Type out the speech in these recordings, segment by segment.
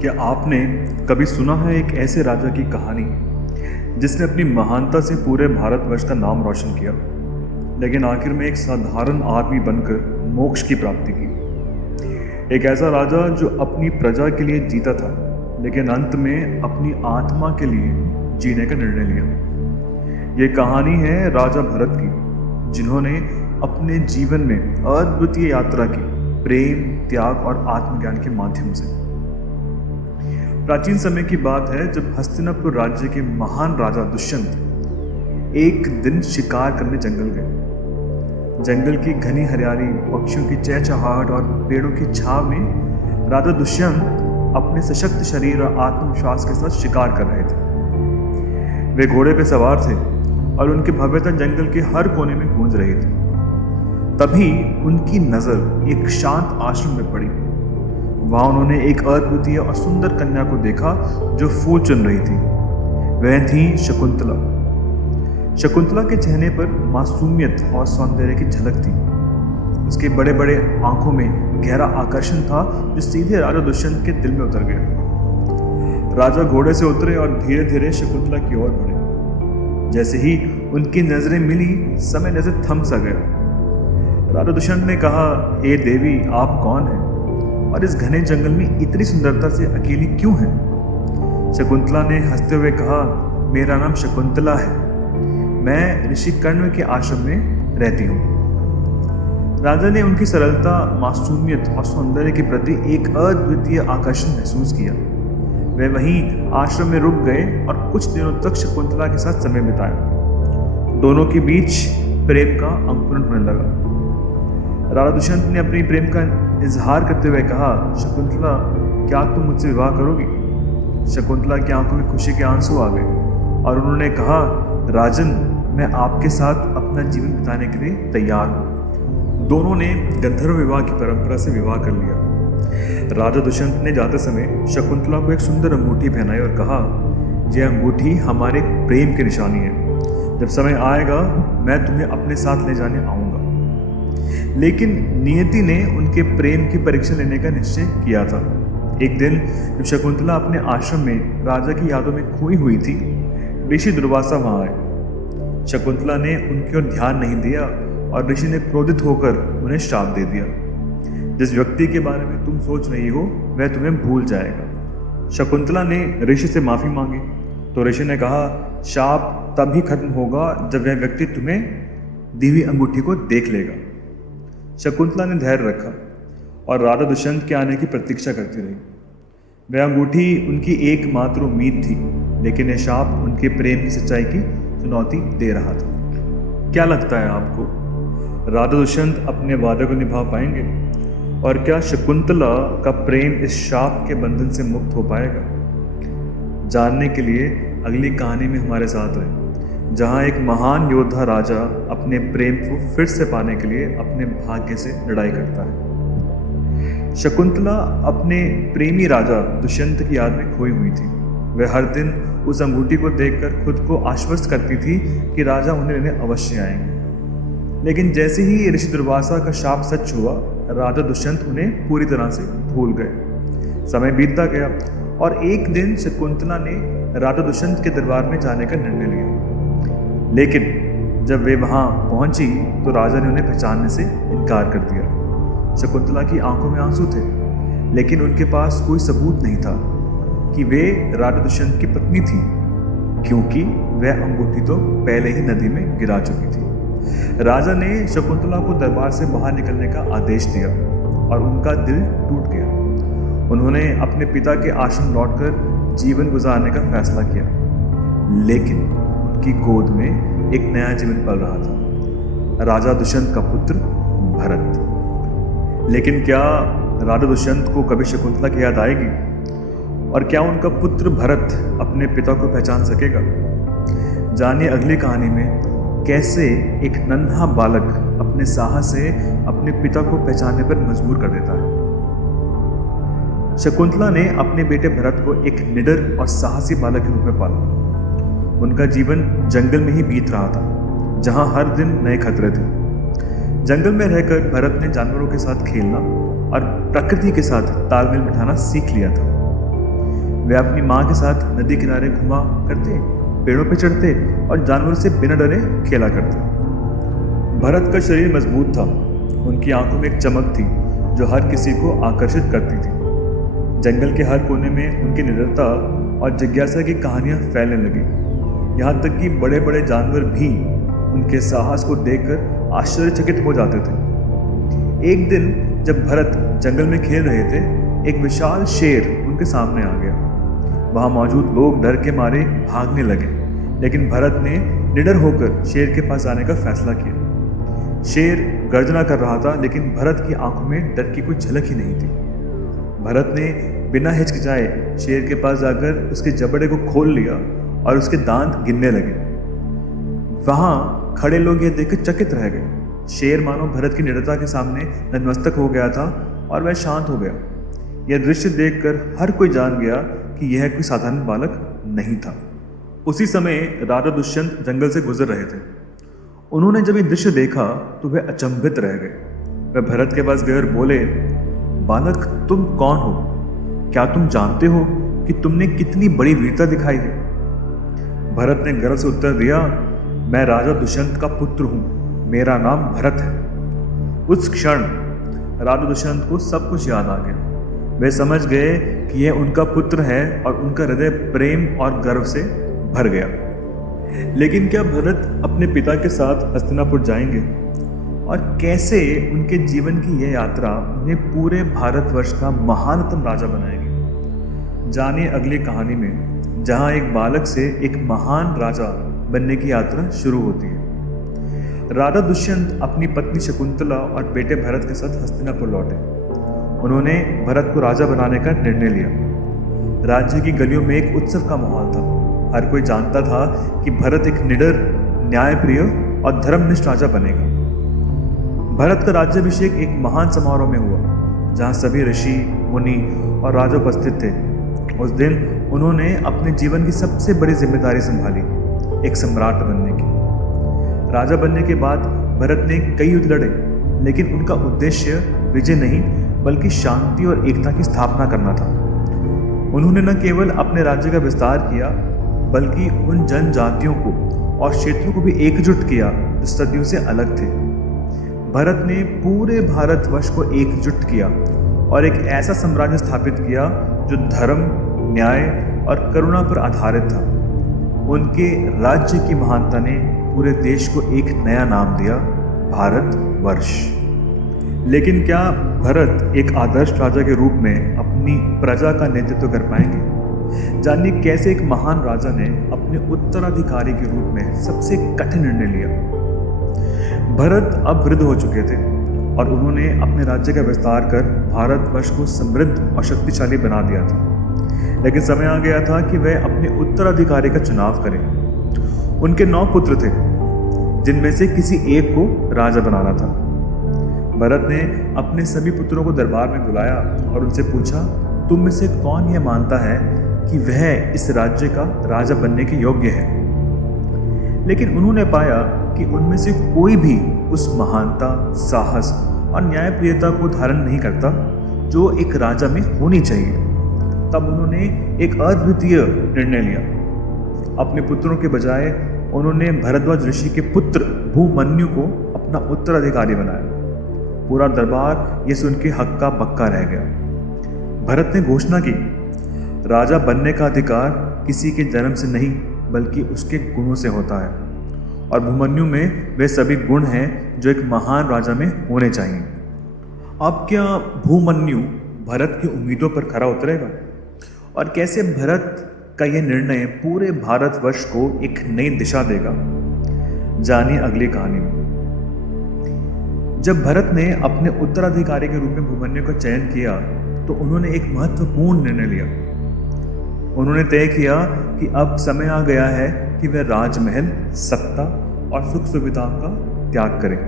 क्या आपने कभी सुना है एक ऐसे राजा की कहानी जिसने अपनी महानता से पूरे भारतवर्ष का नाम रोशन किया, लेकिन आखिर में एक साधारण आदमी बनकर मोक्ष की प्राप्ति की। एक ऐसा राजा जो अपनी प्रजा के लिए जीता था, लेकिन अंत में अपनी आत्मा के लिए जीने का निर्णय लिया। ये कहानी है राजा भरत की, जिन्होंने अपने जीवन में अद्वितीय यात्रा की, प्रेम, त्याग और आत्मज्ञान के माध्यम से। प्राचीन समय की बात है जब हस्तिनापुर राज्य के महान राजा दुष्यंत एक दिन शिकार करने जंगल गए। जंगल की घनी हरियाली, पक्षियों की चहचहाहट और पेड़ों की छाव में राजा दुष्यंत अपने सशक्त शरीर और आत्मविश्वास के साथ शिकार कर रहे थे। वे घोड़े पर सवार थे और उनकी भव्यता जंगल के हर कोने में गूंज रही थी। तभी उनकी नजर एक शांत आश्रम में पड़ी। वहां उन्होंने एक अद्वितीय और सुंदर कन्या को देखा जो फूल चुन रही थी। वह थी शकुंतला। शकुंतला के चेहरे पर मासूमियत और सौंदर्य की झलक थी। उसके बड़े बड़े आंखों में गहरा आकर्षण था जो सीधे राजा दुष्यंत के दिल में उतर गया। राजा घोड़े से उतरे और धीरे धीरे शकुंतला की ओर बढ़े। जैसे ही उनकी नजरें मिली, समय जैसे थम सा गया। राजा दुष्यंत ने कहा, हे देवी, आप कौन हैं और इस घने जंगल में इतनी सुंदरता से अकेली क्यों हैं? शकुंतला ने हंसते हुए कहा, मेरा नाम शकुंतला है। मैं ऋषि कर्ण के आश्रम में रहती हूँ। राजा ने उनकी सरलता, मासूमियत और सौंदर्य के प्रति एक अद्वितीय आकर्षण महसूस किया। वे वहीं आश्रम में रुक गए और कुछ दिनों तक शकुंतला के साथ समय बिताया। दोनों के बीच प्रेम का अंकुरण होने लगा। राजा दुष्यंत ने अपने प्रेम का इजहार करते हुए कहा, शकुंतला, क्या तुम मुझसे विवाह करोगी? शकुंतला की आंखों में खुशी के आंसू आ गए और उन्होंने कहा, राजन, मैं आपके साथ अपना जीवन बिताने के लिए तैयार हूँ। दोनों ने गंधर्व विवाह की परंपरा से विवाह कर लिया। राजा दुष्यंत ने जाते समय शकुंतला को एक सुंदर अंगूठी पहनाई और कहा, यह अंगूठी हमारे प्रेम की निशानी है। जब समय आएगा मैं तुम्हें अपने साथ ले जाने आऊँगा। लेकिन नियति ने उनके प्रेम की परीक्षा लेने का निश्चय किया था। एक दिन जब शकुंतला अपने आश्रम में राजा की यादों में खोई हुई थी, ऋषि दुर्वासा वहां आए। शकुंतला ने उनकी ओर ध्यान नहीं दिया और ऋषि ने क्रोधित होकर उन्हें श्राप दे दिया, जिस व्यक्ति के बारे में तुम सोच रही हो वह तुम्हें भूल जाएगा। शकुंतला ने ऋषि से माफी मांगी तो ऋषि ने कहा, शाप तभी खत्म होगा जब वह व्यक्ति तुम्हें दी हुई अंगूठी को देख लेगा। शकुंतला ने धैर्य रखा और राजा दुष्यंत के आने की प्रतीक्षा करती रही। वह अंगूठी उनकी एकमात्र उम्मीद थी, लेकिन यह शाप उनके प्रेम की सच्चाई की चुनौती दे रहा था। क्या लगता है आपको, राजा दुष्यंत अपने वादे को निभा पाएंगे? और क्या शकुंतला का प्रेम इस शाप के बंधन से मुक्त हो पाएगा? जानने के लिए अगली कहानी में हमारे साथ रहें, जहाँ एक महान योद्धा राजा अपने प्रेम को फिर से पाने के लिए अपने भाग्य से लड़ाई करता है। शकुंतला अपने प्रेमी राजा दुष्यंत की याद में खोई हुई थी। वह हर दिन उस अंगूठी को देखकर खुद को आश्वस्त करती थी कि राजा उन्हें लेने अवश्य आएंगे। लेकिन जैसे ही ऋषि दुर्वासा का शाप सच हुआ, राजा दुष्यंत उन्हें पूरी तरह से भूल गए। समय बीतता गया और एक दिन शकुंतला ने राजा दुष्यंत के दरबार में जाने का निर्णय लिया। लेकिन जब वे वहां पहुंची तो राजा ने उन्हें पहचानने से इनकार कर दिया। शकुंतला की आंखों में आंसू थे, लेकिन उनके पास कोई सबूत नहीं था कि वे राजा दुष्यंत की पत्नी थी, क्योंकि वह अंगूठी तो पहले ही नदी में गिरा चुकी थी। राजा ने शकुंतला को दरबार से बाहर निकलने का आदेश दिया और उनका दिल टूट गया। उन्होंने अपने पिता के आश्रम लौटकर जीवन गुजारने का फैसला किया, लेकिन की गोद में एक नया जीवन पल रहा था, राजा दुष्यंत का पुत्र भरत। लेकिन क्या राजा दुष्यंत को कभी शकुंतला की याद आएगी? और क्या उनका पुत्र भरत अपने पिता को पहचान सकेगा? जानिए अगली कहानी में कैसे एक नन्हा बालक अपने साहस से अपने पिता को पहचानने पर मजबूर कर देता है। शकुंतला ने अपने बेटे भरत को एक निडर और साहसी बालक के रूप में पाला। उनका जीवन जंगल में ही बीत रहा था, जहां हर दिन नए खतरे थे। जंगल में रहकर भरत ने जानवरों के साथ खेलना और प्रकृति के साथ तालमेल बिठाना सीख लिया था। वे अपनी माँ के साथ नदी किनारे घुमा करते, पेड़ों पर चढ़ते और जानवरों से बिना डरे खेला करते। भरत का शरीर मजबूत था, उनकी आंखों में एक चमक थी जो हर किसी को आकर्षित करती थी। जंगल के हर कोने में उनकी निडरता और जिज्ञासा की कहानियां फैलने लगी। यहाँ तक कि बड़े बड़े जानवर भी उनके साहस को देखकर आश्चर्यचकित हो जाते थे। एक दिन जब भरत जंगल में खेल रहे थे, एक विशाल शेर उनके सामने आ गया। वहाँ मौजूद लोग डर के मारे भागने लगे, लेकिन भरत ने निडर होकर शेर के पास जाने का फैसला किया। शेर गर्जना कर रहा था, लेकिन भरत की आंखों में डर की कोई झलक ही नहीं थी। भरत ने बिना हिचकिचाए शेर के पास जाकर उसके जबड़े को खोल लिया और उसके दांत गिनने लगे। वहां खड़े लोग यह देखकर चकित रह गए। शेर मानो भरत की निडरता के सामने नतमस्तक हो गया था और वह शांत हो गया। यह दृश्य देखकर हर कोई जान गया कि यह कोई साधारण बालक नहीं था। उसी समय राजा दुष्यंत जंगल से गुजर रहे थे। उन्होंने जब ये दृश्य देखा तो वे अचंभित रह गए। वे भरत के पास गए और बोले, बालक, तुम कौन हो? क्या तुम जानते हो कि तुमने कितनी बड़ी वीरता दिखाई है? भरत ने गर्व से उत्तर दिया, मैं राजा दुष्यंत का पुत्र हूँ, मेरा नाम भरत है। उस क्षण राजा दुष्यंत को सब कुछ याद आ गया। वे समझ गए कि यह उनका पुत्र है और उनका हृदय प्रेम और गर्व से भर गया। लेकिन क्या भरत अपने पिता के साथ हस्तिनापुर जाएंगे? और कैसे उनके जीवन की यह यात्रा उन्हें पूरे भारतवर्ष का महानतम राजा बनाएगी? जानिए अगली कहानी में, जहां एक बालक से एक महान राजा बनने की यात्रा शुरू होती है। राजा दुष्यंत अपनी पत्नी शकुंतला और बेटे भरत के साथ हस्तिनापुर लौटे। उन्होंने भरत को राजा बनाने का निर्णय लिया। राज्य की गलियों में एक उत्सव का माहौल था। हर कोई जानता था कि भरत एक निडर, न्यायप्रिय और धर्मनिष्ठ राजा बनेगा। भरत का राज्याभिषेक एक महान समारोह में हुआ, जहां सभी ऋषि, मुनि और राजा उपस्थित थे। उस दिन उन्होंने अपने जीवन की सबसे बड़ी जिम्मेदारी संभाली, एक सम्राट बनने की। राजा बनने के बाद भरत ने कई युद्ध लड़े, लेकिन उनका उद्देश्य विजय नहीं बल्कि शांति और एकता की स्थापना करना था। उन्होंने न केवल अपने राज्य का विस्तार किया, बल्कि उन जनजातियों को और क्षेत्रों को भी एकजुट किया जो सदियों से अलग थे। भरत ने पूरे भारतवर्ष को एकजुट किया और एक ऐसा साम्राज्य स्थापित किया जो धर्म, न्याय और करुणा पर आधारित था। उनके राज्य की महानता ने पूरे देश को एक नया नाम दिया, भारतवर्ष। लेकिन क्या भरत एक आदर्श राजा के रूप में अपनी प्रजा का नेतृत्व कर पाएंगे? जानिए कैसे एक महान राजा ने अपने उत्तराधिकारी के रूप में सबसे कठिन निर्णय लिया। भरत अब वृद्ध हो चुके थे और उन्होंने अपने राज्य का विस्तार कर भारतवर्ष को समृद्ध और शक्तिशाली बना दिया था। लेकिन समय आ गया था कि वह अपने उत्तराधिकारी का चुनाव करें। उनके 9 पुत्र थे, जिनमें से किसी एक को राजा बनाना था। भरत ने अपने सभी पुत्रों को दरबार में बुलाया और उनसे पूछा, तुम में से कौन यह मानता है कि वह इस राज्य का राजा बनने के योग्य है? लेकिन उन्होंने पाया कि उनमें से कोई भी उस महानता, साहस और न्यायप्रियता को धारण नहीं करता जो एक राजा में होनी चाहिए। तब उन्होंने एक अद्वितीय निर्णय लिया। अपने पुत्रों के बजाय उन्होंने भरद्वाज ऋषि के पुत्र भूमन्यु को अपना उत्तराधिकारी बनाया। पूरा दरबार ये सुन के हक्का बक्का रह गया। भरत ने घोषणा की, राजा बनने का अधिकार किसी के जन्म से नहीं बल्कि उसके गुणों से होता है, और भूमन्यु में वे सभी गुण हैं जो एक महान राजा में होने चाहिए। अब क्या भूमन्यु भरत की उम्मीदों पर खरा उतरेगा? और कैसे भरत का यह निर्णय पूरे भारतवर्ष को एक नई दिशा देगा? जानिए अगली कहानी में। जब भरत ने अपने उत्तराधिकारी के रूप में भूमन्यु का चयन किया तो उन्होंने एक महत्वपूर्ण निर्णय लिया। उन्होंने तय किया कि अब समय आ गया है कि वह राजमहल, सत्ता और सुख सुविधाओं का त्याग करें।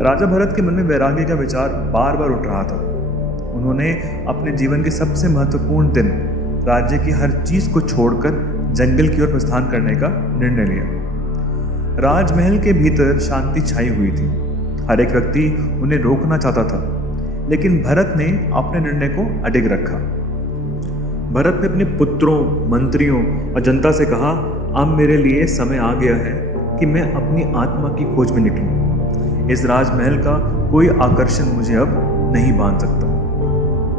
राजा भरत के मन में वैराग्य का विचार बार बार उठ रहा था। उन्होंने अपने जीवन के सबसे महत्वपूर्ण दिन राज्य की हर चीज को छोड़कर जंगल की ओर प्रस्थान करने का निर्णय लिया। राजमहल के भीतर शांति छाई हुई थी। हर एक व्यक्ति उन्हें रोकना चाहता था, लेकिन भरत ने अपने निर्णय को अडिग रखा। भरत ने अपने पुत्रों, मंत्रियों और जनता से कहा, अब मेरे लिए समय आ गया है कि मैं अपनी आत्मा की खोज में निकलूं। इस राजमहल का कोई आकर्षण मुझे अब नहीं बांध सकता।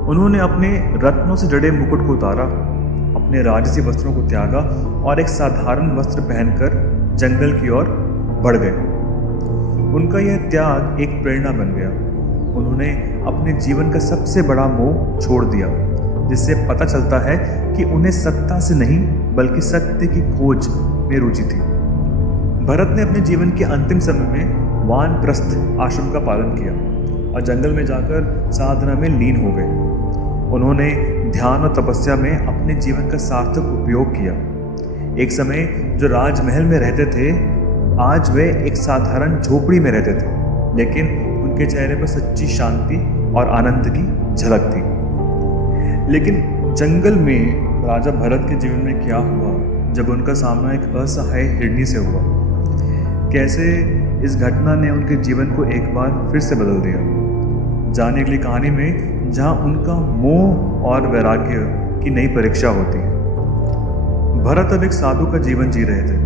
उन्होंने अपने रत्नों से जड़े मुकुट को उतारा, अपने राजसी वस्त्रों को त्यागा और एक साधारण वस्त्र पहनकर जंगल की ओर बढ़ गए। उनका यह त्याग एक प्रेरणा बन गया। उन्होंने अपने जीवन का सबसे बड़ा मोह छोड़ दिया, जिससे पता चलता है कि उन्हें सत्ता से नहीं बल्कि सत्य की खोज में रुचि थी। भरत ने अपने जीवन के अंतिम समय में वानप्रस्थ आश्रम का पालन किया और जंगल में जाकर साधना में लीन हो गए। उन्होंने ध्यान और तपस्या में अपने जीवन का सार्थक उपयोग किया। एक समय जो राजमहल में रहते थे, आज वे एक साधारण झोपड़ी में रहते थे, लेकिन उनके चेहरे पर सच्ची शांति और आनंद की झलक थी। लेकिन जंगल में राजा भरत के जीवन में क्या हुआ जब उनका सामना एक असहाय हिरनी से हुआ? कैसे इस घटना ने उनके जीवन को एक बार फिर से बदल दिया? जाने अगली कहानी में, जहां उनका मोह और वैराग्य की नई परीक्षा होती है। भरत अब एक साधु का जीवन जी रहे थे,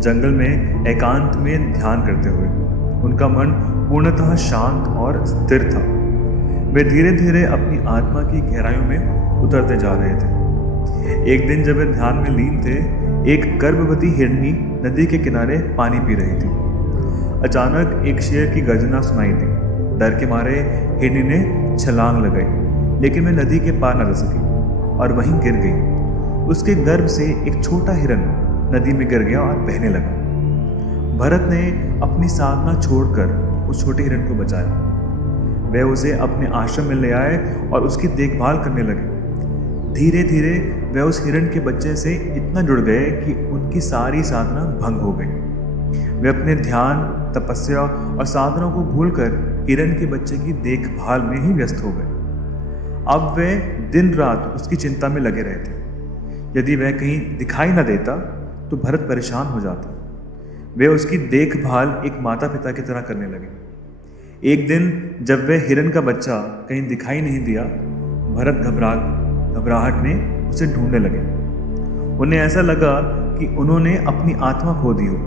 जंगल में एकांत में ध्यान करते हुए। उनका मन पूर्णतः शांत और स्थिर था। वे धीरे धीरे अपनी आत्मा की गहराइयों में उतरते जा रहे थे। एक दिन जब वे ध्यान में लीन थे, एक गर्भवती हिरनी नदी के किनारे पानी पी रही थी। अचानक एक शेर की गर्जना सुनाई दी। डर के मारे हिरनी ने छलांग लगाई, लेकिन वह नदी के पार न जा सकी और वहीं गिर गई। उसके गर्भ से एक छोटा हिरन नदी में गिर गया और बहने लगा। भरत ने अपनी साधना छोड़कर उस छोटे हिरन को बचाया। वे उसे अपने आश्रम में ले आए और उसकी देखभाल करने लगे। धीरे धीरे वे उस हिरन के बच्चे से इतना जुड़ गए कि उनकी सारी साधना भंग हो गई। वे अपने ध्यान, तपस्या और साधना को भूलकर हिरन के बच्चे की देखभाल में ही व्यस्त हो गए। अब वे दिन रात उसकी चिंता में लगे रहते। यदि वह कहीं दिखाई न देता तो भरत परेशान हो जाता। वे उसकी देखभाल एक माता पिता की तरह करने लगे। एक दिन जब वे हिरन का बच्चा कहीं दिखाई नहीं दिया, भरत घबराहट में उसे ढूंढने लगे। उन्हें ऐसा लगा कि उन्होंने अपनी आत्मा खो दी हो।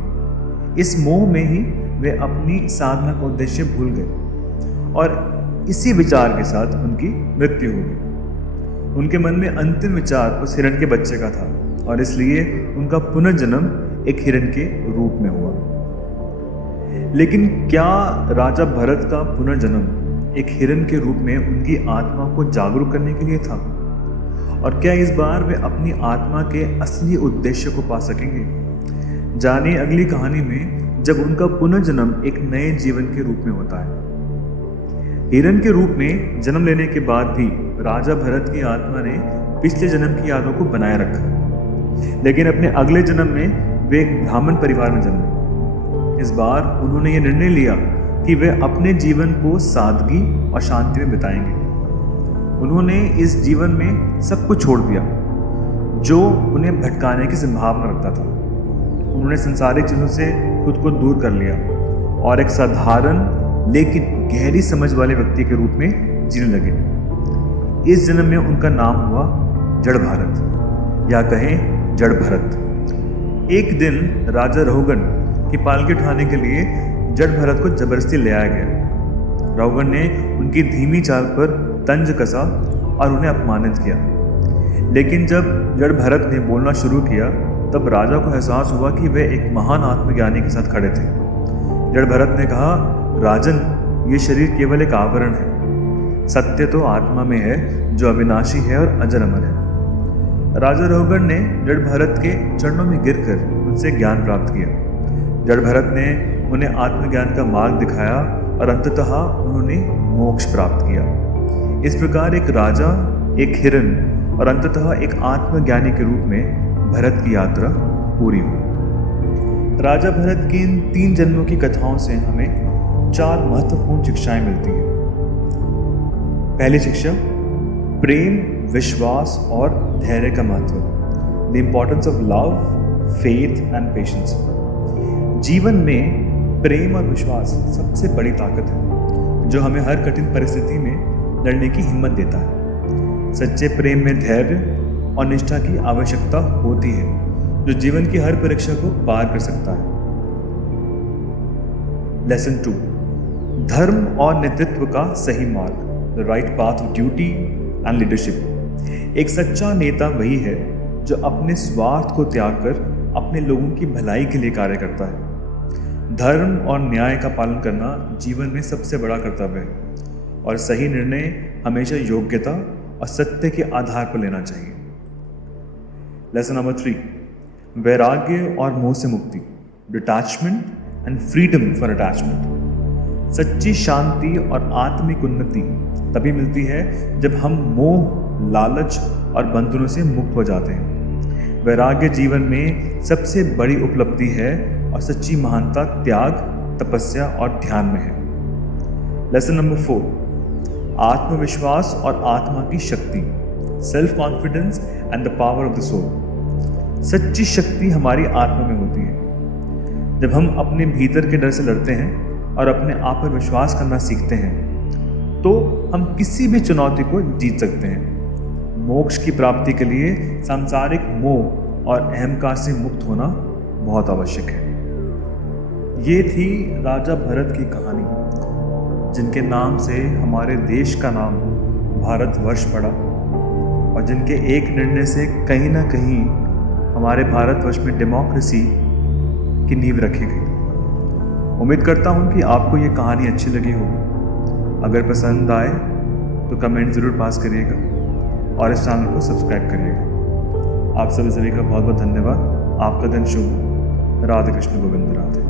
इस मोह में ही वे अपनी साधना का उद्देश्य भूल गए और इसी विचार के साथ उनकी मृत्यु हो गई। उनके मन में अंतिम विचार उस हिरन के बच्चे का था और इसलिए उनका पुनर्जन्म एक हिरन के रूप में हुआ। लेकिन क्या राजा भरत का पुनर्जन्म एक हिरन के रूप में उनकी आत्मा को जागरूक करने के लिए था? और क्या इस बार वे अपनी आत्मा के असली उद्देश्य को पा सकेंगे? जानिए अगली कहानी में, जब उनका पुनर्जन्म एक नए जीवन के रूप में होता है। हिरन के रूप में जन्म लेने के बाद भी राजा भरत की आत्मा ने पिछले जन्म की यादों को बनाए रखा, लेकिन अपने अगले जन्म में वे एक ब्राह्मण परिवार में जन्मे। इस बार उन्होंने ये निर्णय लिया कि वे अपने जीवन को सादगी और शांति में बिताएंगे। उन्होंने इस जीवन में सब कुछ छोड़ दिया जो उन्हें भटकाने की संभावना रखता था। उन्होंने संसारिक चीजों से खुद को दूर कर लिया और एक साधारण लेकिन गहरी समझ वाले व्यक्ति के रूप में जीने लगे। इस जन्म में उनका नाम हुआ जड़ भारत, या कहें जड़ भरत। एक दिन राजा रहुगण की पालकी उठाने के लिए जड़ भरत को जबरदस्ती ले आया गया। रहुगण ने उनकी धीमी चाल पर तंज कसा और उन्हें अपमानित किया। लेकिन जब जड़ भरत ने बोलना शुरू किया, तब राजा को एहसास हुआ कि वे एक महान आत्मज्ञानी के साथ खड़े थे। जड़ भरत ने कहा, राजन, ये शरीर केवल एक आवरण है। सत्य तो आत्मा में है जो अविनाशी है और अजर अमर है। राजा रहुगण ने जड़ भरत के चरणों में गिरकर उनसे ज्ञान प्राप्त किया। जड़ भरत ने उन्हें आत्मज्ञान का मार्ग दिखाया और अंततः उन्होंने मोक्ष प्राप्त किया। इस प्रकार एक राजा, एक हिरन और अंततः एक आत्मज्ञानी के रूप में भरत की यात्रा पूरी हुई। राजा भरत की इन 3 जन्मों की कथाओं से हमें 4 महत्वपूर्ण शिक्षाएं मिलती हैं। पहली शिक्षा, प्रेम, विश्वास और धैर्य का महत्व। The importance of love, faith and patience. जीवन में प्रेम और विश्वास सबसे बड़ी ताकत है जो हमें हर कठिन परिस्थिति में लड़ने की हिम्मत देता है। सच्चे प्रेम में धैर्य, और निष्ठा की आवश्यकता होती है, जो जीवन की हर परीक्षा को पार कर सकता है। लेसन 2, धर्म और नेतृत्व का सही मार्ग, the right path of duty and leadership. एक सच्चा नेता वही है जो अपने स्वार्थ को त्याग कर अपने लोगों की भलाई के लिए कार्य करता है। धर्म और न्याय का पालन करना जीवन में सबसे बड़ा कर्तव्य है और सही निर्णय हमेशा योग्यता और सत्य के आधार पर लेना चाहिए। लेसन नंबर 3, वैराग्य और मोह से मुक्ति, detachment and freedom for attachment. सच्ची शांति और आत्मिक उन्नति तभी मिलती है जब हम मोह, लालच और बंधनों से मुक्त हो जाते हैं। वैराग्य जीवन में सबसे बड़ी उपलब्धि है और सच्ची महानता त्याग, तपस्या और ध्यान में है। लेसन नंबर 4, आत्मविश्वास और आत्मा की शक्ति, self confidence and the power of the soul. सच्ची शक्ति हमारी आत्मा में होती है। जब हम अपने भीतर के डर से लड़ते हैं और अपने आप पर विश्वास करना सीखते हैं तो हम किसी भी चुनौती को जीत सकते हैं। मोक्ष की प्राप्ति के लिए सांसारिक मोह और अहंकार से मुक्त होना बहुत आवश्यक है। ये थी राजा भरत की कहानी, जिनके नाम से हमारे देश का नाम भारतवर्ष पड़ा और जिनके एक निर्णय से कहीं ना कहीं हमारे भारतवर्ष में डेमोक्रेसी की नींव रखी गई। उम्मीद करता हूँ कि आपको ये कहानी अच्छी लगी होगी। अगर पसंद आए तो कमेंट ज़रूर पास करिएगा और इस चैनल को सब्सक्राइब करिएगा। आप सभी का बहुत बहुत धन्यवाद। आपका दिन शुभ हो। राधे कृष्ण गोविंद राधे।